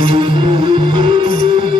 Thank you.